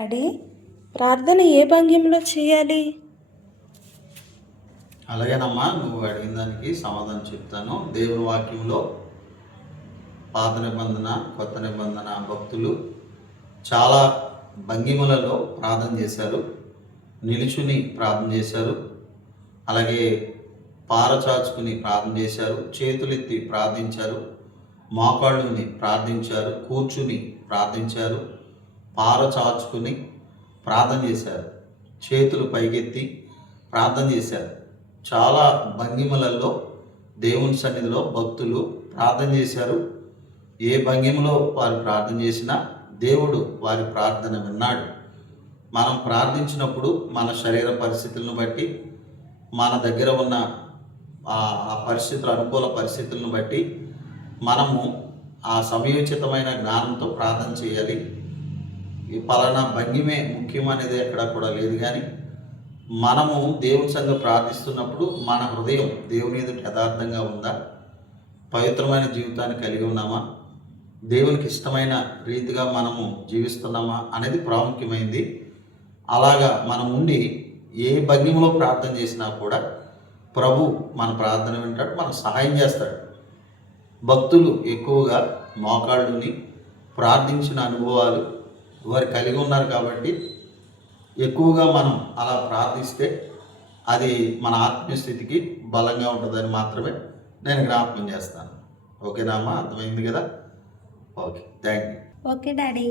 Daddy ప్రార్థన ఏ భంగిమలో చేయాలి? అలాగేనమ్మా నువ్వు అడిగిన దానికి సమాధానం చెప్తాను. దేవుని వాక్యంలో పాత నిబంధన కొత్త నిబంధన భక్తులు చాలా భంగిమలలో ప్రార్థన చేశారు. నిలుచుని ప్రార్థన చేశారు. అలాగే పారచాచుకుని ప్రార్థన చేశారు. చేతులెత్తి ప్రార్థించారు. మోకాళ్ళుని ప్రార్థించారు. కూర్చుని ప్రార్థించారు. పారచాచుకుని ప్రార్థన చేశారు. చేతులు పైకెత్తి ప్రార్థన చేశారు. చాలా భంగిమలలో దేవుని సన్నిధిలో భక్తులు ప్రార్థన చేశారు. ఏ భంగిమలో వారు ప్రార్థన చేసినా దేవుడు వారి ప్రార్థన విన్నాడు. మనం ప్రార్థించినప్పుడు మన శరీర పరిస్థితులను బట్టి మన దగ్గర ఉన్న ఆ ఆ పరిస్థితులు అనుకూల పరిస్థితులను బట్టి మనము ఆ సమయోచితమైన జ్ఞానంతో ప్రార్థన చేయాలి. ఈ పలానా భంగిమే ముఖ్యమనేది ఎక్కడ కూడా లేదు కానీ మనము దేవుని సంగ ప్రార్థిస్తున్నప్పుడు మన హృదయం దేవుని ఎదుట యథార్థంగా ఉందా? పవిత్రమైన జీవితాన్ని కలిగి ఉన్నామా? దేవునికి ఇష్టమైన రీతిగా మనము జీవిస్తున్నామా అనేది ప్రాముఖ్యమైంది. అలాగా మనం ఉండి ఏ భంగిమలో ప్రార్థన చేసినా కూడా ప్రభు మన ప్రార్థన వింటాడు మనకు సహాయం చేస్తాడు. భక్తులు ఎక్కువగా మోకాళ్ళుని ప్రార్థించిన అనుభవాలు వారు కలిగి ఉన్నారు కాబట్టి ఎక్కువగా మనం అలా ప్రార్థిస్తే అది మన ఆత్మీయస్థితికి బలంగా ఉంటుందని మాత్రమే నేను జ్ఞాపకం చేస్తాను. ఓకేనా అమ్మా? అర్థమైంది కదా? Okay thank you okay daddy.